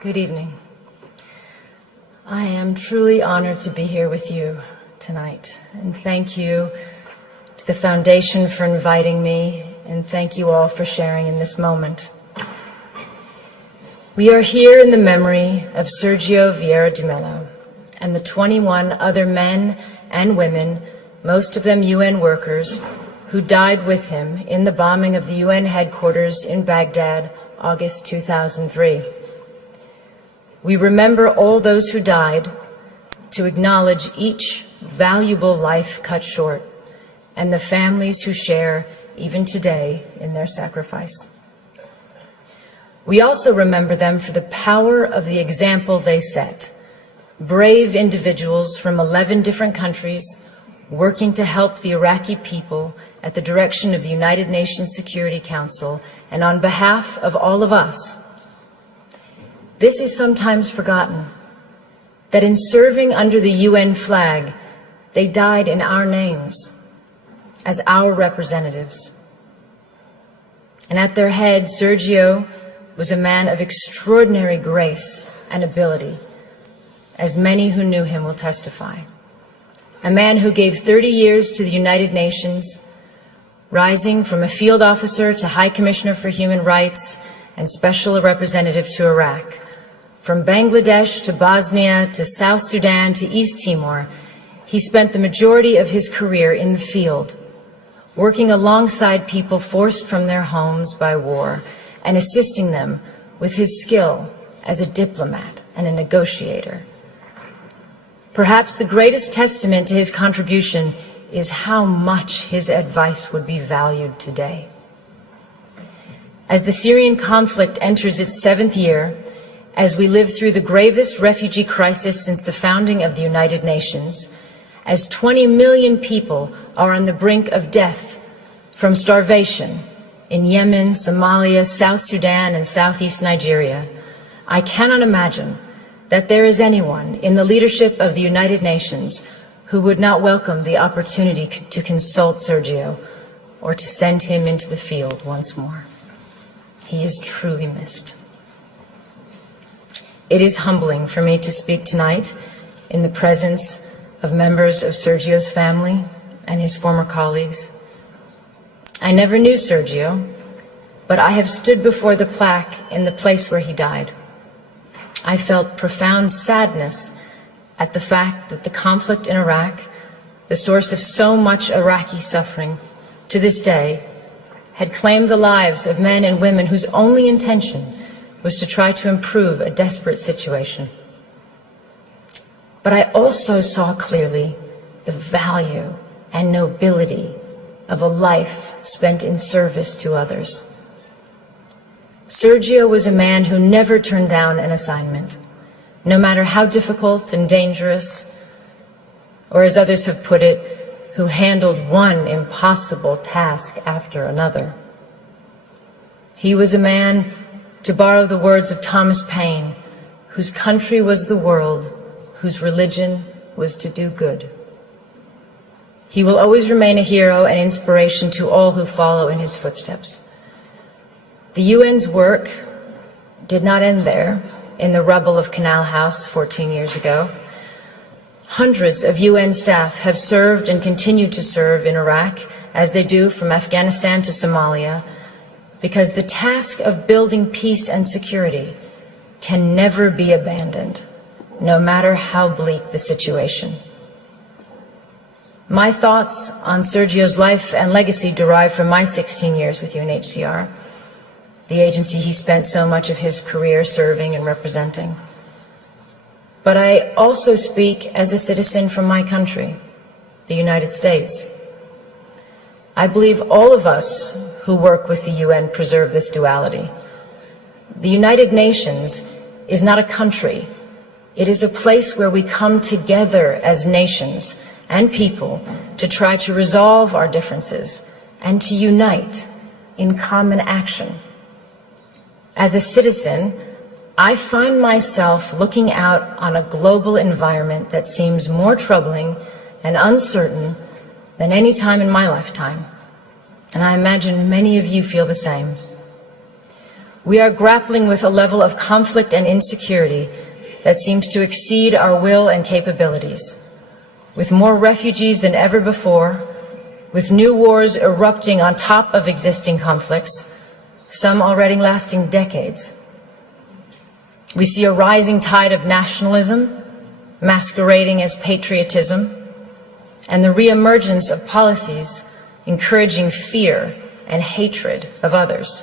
Good evening. I am truly honored to be here with you tonight, and thank you to the Foundation for inviting me, and thank you all for sharing in this moment. We are here in the memory of Sergio Vieira de Mello and the 21 other men and women, most of them UN workers, who died with him in the bombing of the UN headquarters in Baghdad, August 2003. We remember all those who died to acknowledge each valuable life cut short and the families who share, even today, in their sacrifice. We also remember them for the power of the example they set. Brave individuals from 11 different countries working to help the Iraqi people at the direction of the United Nations Security Council and on behalf of all of us. This is sometimes forgotten, that in serving under the UN flag, they died in our names, as our representatives. And at their head, Sergio was a man of extraordinary grace and ability, as many who knew him will testify. A man who gave 30 years to the United Nations, rising from a field officer to High Commissioner for Human Rights and Special Representative to Iraq. From Bangladesh to Bosnia to South Sudan to East Timor, he spent the majority of his career in the field, working alongside people forced from their homes by war and assisting them with his skill as a diplomat and a negotiator. Perhaps the greatest testament to his contribution is how much his advice would be valued today. As the Syrian conflict enters its 7th year, as we live through the gravest refugee crisis since the founding of the United Nations, as 20 million people are on the brink of death from starvation in Yemen, Somalia, South Sudan, and Southeast Nigeria, I cannot imagine that there is anyone in the leadership of the United Nations who would not welcome the opportunity to consult Sergio or to send him into the field once more. He is truly missed. It is humbling for me to speak tonight in the presence of members of Sergio's family and his former colleagues. I never knew Sergio, but I have stood before the plaque in the place where he died. I felt profound sadness at the fact that the conflict in Iraq, the source of so much Iraqi suffering to this day, had claimed the lives of men and women whose only intention was to try to improve a desperate situation. But I also saw clearly the value and nobility of a life spent in service to others. Sergio was a man who never turned down an assignment, no matter how difficult and dangerous, or as others have put it, who handled one impossible task after another. He was a man, to borrow the words of Thomas Paine, whose country was the world, whose religion was to do good. He will always remain a hero and inspiration to all who follow in his footsteps. The UN's work did not end there, in the rubble of Canal House 14 years ago. Hundreds of UN staff have served and continue to serve in Iraq, as they do from Afghanistan to Somalia, because the task of building peace and security can never be abandoned, no matter how bleak the situation. My thoughts on Sergio's life and legacy derive from my 16 years with UNHCR, the agency he spent so much of his career serving and representing. But I also speak as a citizen from my country, the United States. I believe all of us who work with the UN preserve this duality. The United Nations is not a country. It is a place where we come together as nations and people to try to resolve our differences and to unite in common action. As a citizen, I find myself looking out on a global environment that seems more troubling and uncertain than any time in my lifetime. And I imagine many of you feel the same. We are grappling with a level of conflict and insecurity that seems to exceed our will and capabilities, with more refugees than ever before, with new wars erupting on top of existing conflicts, some already lasting decades. We see a rising tide of nationalism, masquerading as patriotism, and the reemergence of policies encouraging fear and hatred of others.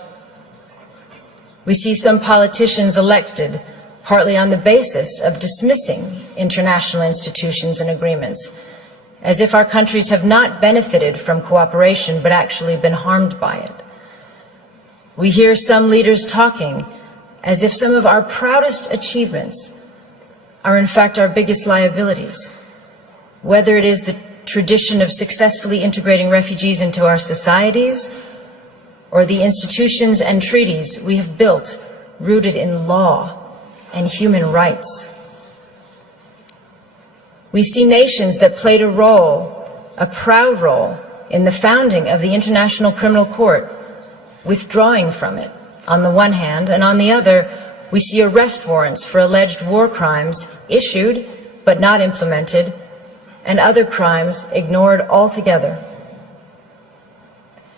We see some politicians elected partly on the basis of dismissing international institutions and agreements, as if our countries have not benefited from cooperation but actually been harmed by it. We hear some leaders talking as if some of our proudest achievements are in fact our biggest liabilities, whether it is the tradition of successfully integrating refugees into our societies or the institutions and treaties we have built rooted in law and human rights. We see nations that played a role, a proud role, in the founding of the International Criminal Court, withdrawing from it on the one hand, and on the other, we see arrest warrants for alleged war crimes issued but not implemented, and other crimes ignored altogether.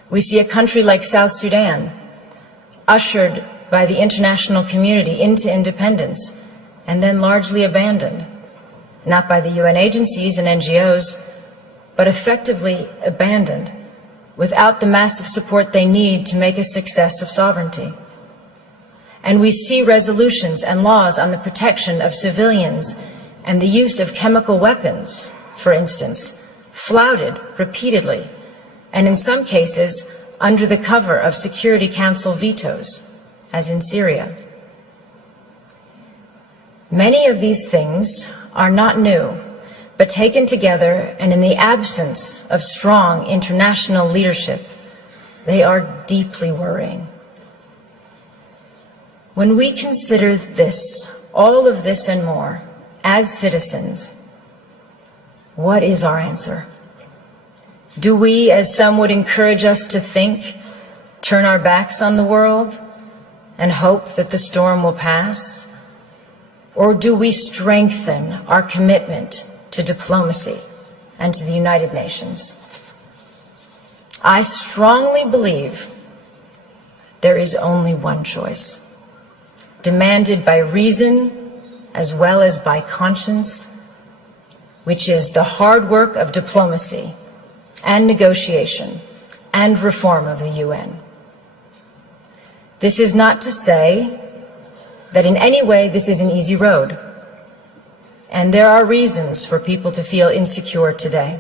We see a country like South Sudan, ushered by the international community into independence, and then largely abandoned, not by the UN agencies and NGOs, but effectively abandoned, without the massive support they need to make a success of sovereignty. And we see resolutions and laws on the protection of civilians and the use of chemical weapons, for instance, flouted repeatedly, and in some cases under the cover of Security Council vetoes, as in Syria. Many of these things are not new, but taken together and in the absence of strong international leadership, they are deeply worrying. When we consider this, all of this and more, as citizens, what is our answer? Do we, as some would encourage us to think, turn our backs on the world and hope that the storm will pass? Or do we strengthen our commitment to diplomacy and to the United Nations? I strongly believe there is only one choice, demanded by reason as well as by conscience, which is the hard work of diplomacy and negotiation and reform of the UN. This is not to say that in any way this is an easy road, and there are reasons for people to feel insecure today.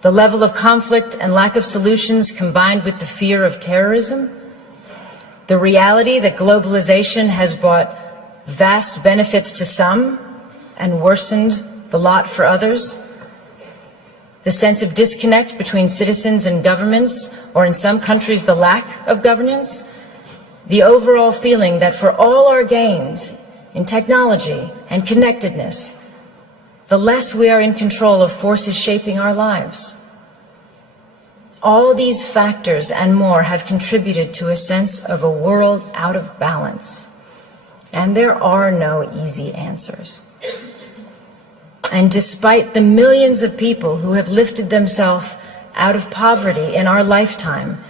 The level of conflict and lack of solutions combined with the fear of terrorism, the reality that globalization has brought vast benefits to some and worsened the lot for others, the sense of disconnect between citizens and governments, or in some countries the lack of governance, the overall feeling that for all our gains in technology and connectedness, the less we are in control of forces shaping our lives. All these factors and more have contributed to a sense of a world out of balance. And there are no easy answers. And despite the millions of people who have lifted themselves out of poverty in our lifetime,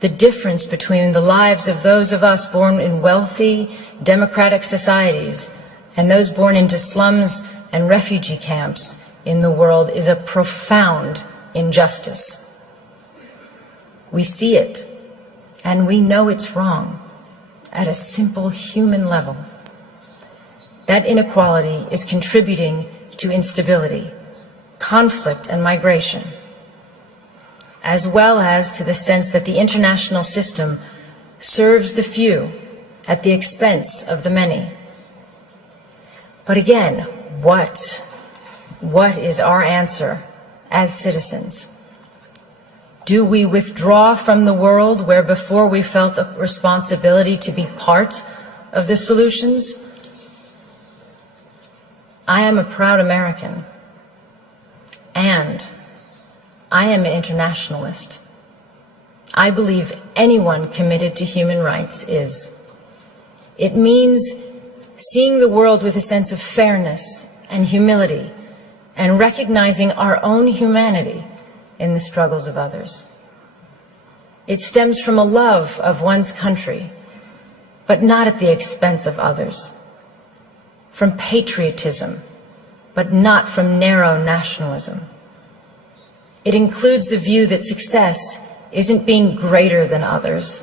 the difference between the lives of those of us born in wealthy, democratic societies and those born into slums and refugee camps in the world is a profound injustice. We see it, and we know it's wrong at a simple human level. That inequality is contributing to instability, conflict, and migration, as well as to the sense that the international system serves the few at the expense of the many. But again, what is our answer as citizens? Do we withdraw from the world where before we felt a responsibility to be part of the solutions? I am a proud American, and I am an internationalist. I believe anyone committed to human rights is. It means seeing the world with a sense of fairness and humility, and recognizing our own humanity in the struggles of others. It stems from a love of one's country, but not at the expense of others. From patriotism, but not from narrow nationalism. It includes the view that success isn't being greater than others,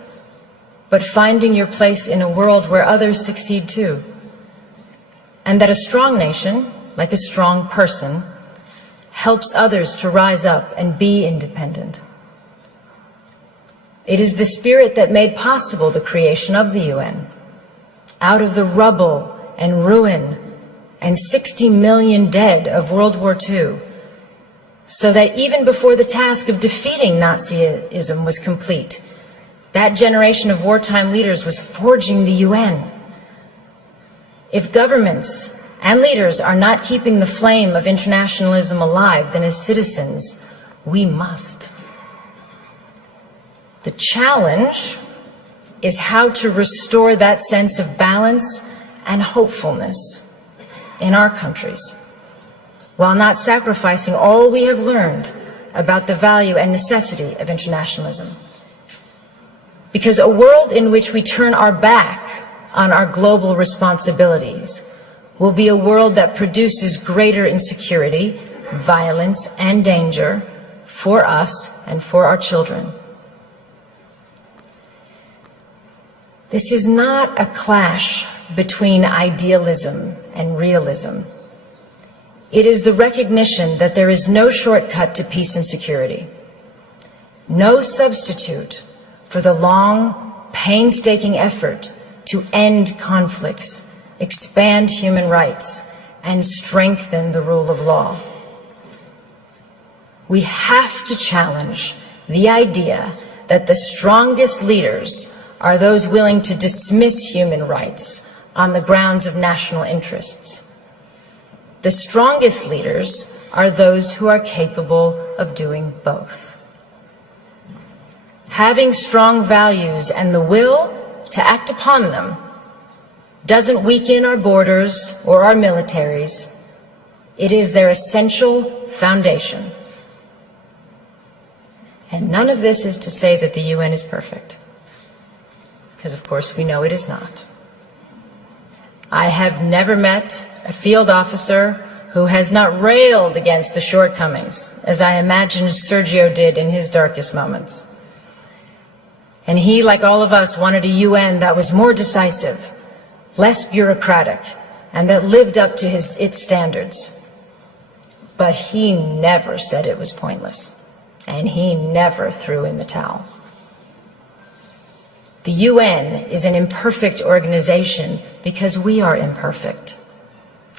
but finding your place in a world where others succeed too. And that a strong nation, like a strong person, helps others to rise up and be independent. It is the spirit that made possible the creation of the UN. Out of the rubble and ruin and 60 million dead of World War II, so that even before the task of defeating Nazism was complete, that generation of wartime leaders was forging the UN. If governments and leaders are not keeping the flame of internationalism alive, then as citizens, we must. The challenge is how to restore that sense of balance and hopefulness in our countries, while not sacrificing all we have learned about the value and necessity of internationalism. Because a world in which we turn our back on our global responsibilities will be a world that produces greater insecurity, violence, and danger for us and for our children. This is not a clash between idealism and realism. It is the recognition that there is no shortcut to peace and security, no substitute for the long, painstaking effort to end conflicts, expand human rights, and strengthen the rule of law. We have to challenge the idea that the strongest leaders are those willing to dismiss human rights on the grounds of national interests. The strongest leaders are those who are capable of doing both. Having strong values and the will to act upon them doesn't weaken our borders or our militaries. It is their essential foundation. And none of this is to say that the UN is perfect, because of course we know it is not. I have never met a field officer who has not railed against the shortcomings, as I imagine Sergio did in his darkest moments. And he, like all of us, wanted a UN that was more decisive, less bureaucratic, and that lived up to its standards. But he never said it was pointless, and he never threw in the towel. The UN is an imperfect organization because we are imperfect.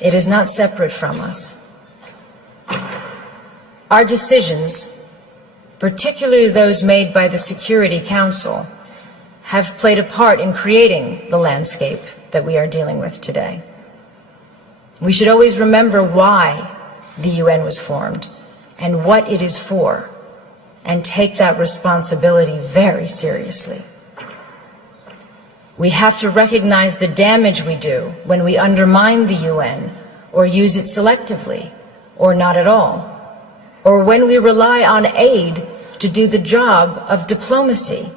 It is not separate from us. Our decisions, particularly those made by the Security Council, have played a part in creating the landscape that we are dealing with today. We should always remember why the UN was formed and what it is for, and take that responsibility very seriously. We have to recognize the damage we do when we undermine the UN or use it selectively or not at all, or when we rely on aid to do the job of diplomacy,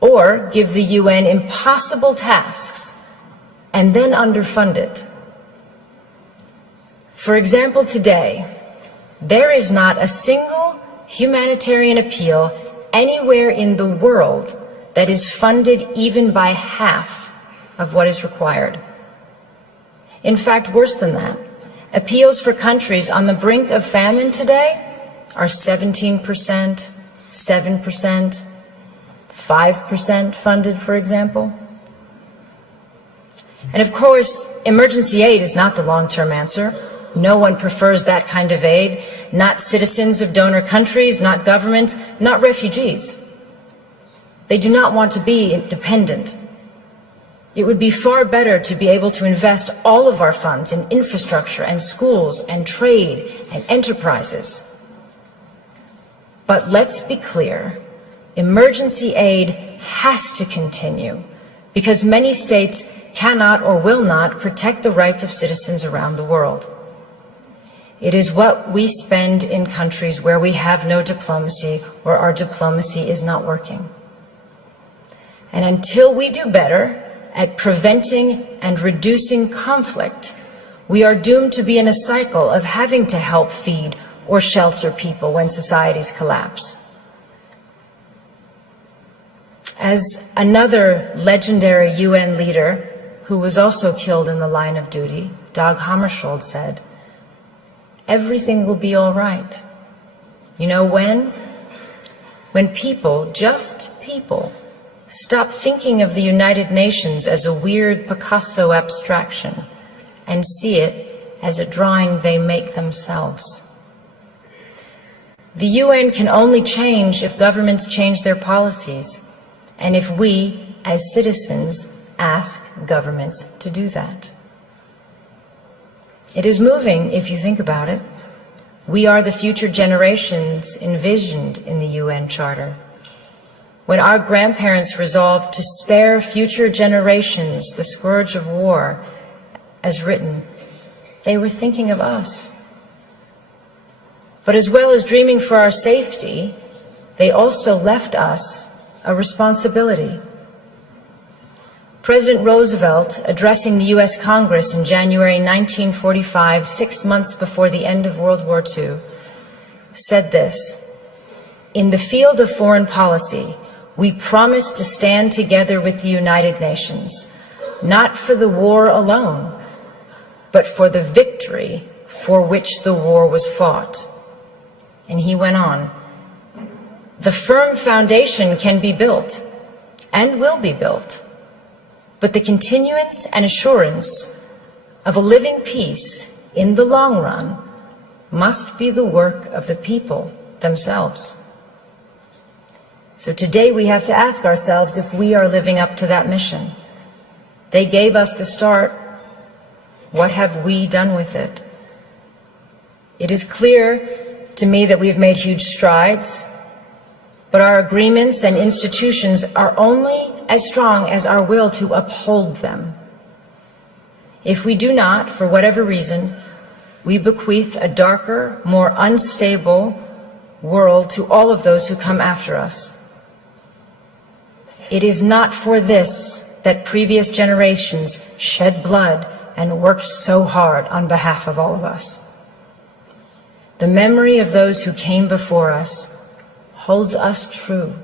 or give the UN impossible tasks and then underfund it. For example, today, there is not a single humanitarian appeal anywhere in the world that is funded even by half of what is required. In fact, worse than that, appeals for countries on the brink of famine today are 17%, 7%, 5% funded, for example. And of course, emergency aid is not the long-term answer. No one prefers that kind of aid, not citizens of donor countries, not governments, not refugees. They do not want to be dependent. It would be far better to be able to invest all of our funds in infrastructure and schools and trade and enterprises. But let's be clear, emergency aid has to continue because many states cannot or will not protect the rights of citizens around the world. It is what we spend in countries where we have no diplomacy or our diplomacy is not working. And until we do better at preventing and reducing conflict, we are doomed to be in a cycle of having to help feed or shelter people when societies collapse. As another legendary UN leader who was also killed in the line of duty, Dag Hammarskjöld, said, "Everything will be all right." You know when? When people, just people, stop thinking of the United Nations as a weird Picasso abstraction and see it as a drawing they make themselves. The UN can only change if governments change their policies, and if we, as citizens, ask governments to do that. It is moving, if you think about it. We are the future generations envisioned in the UN Charter. When our grandparents resolved to spare future generations the scourge of war, as written, they were thinking of us. But as well as dreaming for our safety, they also left us a responsibility. President Roosevelt, addressing the U.S. Congress in January 1945, 6 months before the end of World War II, said this: "In the field of foreign policy, we promise to stand together with the United Nations, not for the war alone, but for the victory for which the war was fought." And he went on, "The firm foundation can be built and will be built, but the continuance and assurance of a living peace in the long run must be the work of the people themselves." So today we have to ask ourselves if we are living up to that mission. They gave us the start. What have we done with it? It is clear to me that we've made huge strides, but our agreements and institutions are only as strong as our will to uphold them. If we do not, for whatever reason, we bequeath a darker, more unstable world to all of those who come after us. It is not for this that previous generations shed blood and worked so hard on behalf of all of us. The memory of those who came before us holds us true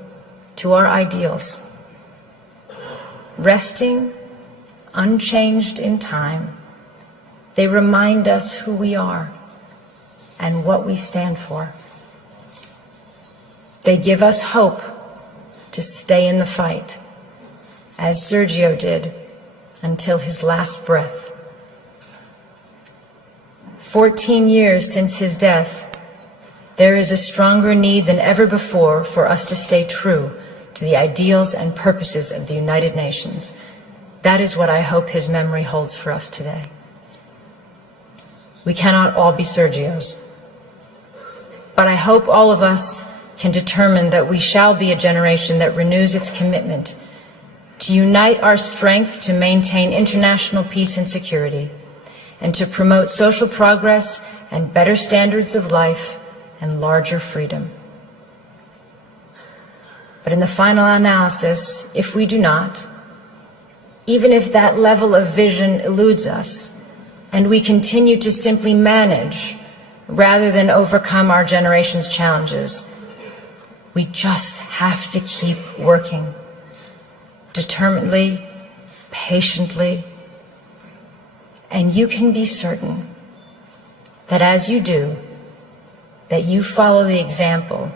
to our ideals. Resting, unchanged in time, they remind us who we are and what we stand for. They give us hope to stay in the fight, as Sergio did until his last breath. 14 years since his death, there is a stronger need than ever before for us to stay true to the ideals and purposes of the United Nations. That is what I hope his memory holds for us today. We cannot all be Sergios, but I hope all of us can determine that we shall be a generation that renews its commitment to unite our strength to maintain international peace and security, and to promote social progress and better standards of life and larger freedom. But in the final analysis, if we do not, even if that level of vision eludes us, and we continue to simply manage rather than overcome our generation's challenges, we just have to keep working, determinedly, patiently, and you can be certain that as you do, that you follow the example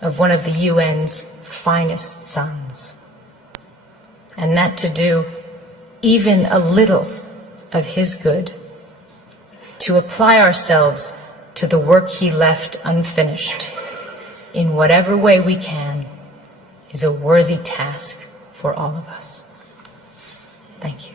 of one of the UN's finest sons, and that to do even a little of his good, to apply ourselves to the work he left unfinished in whatever way we can, is a worthy task for all of us. Thank you.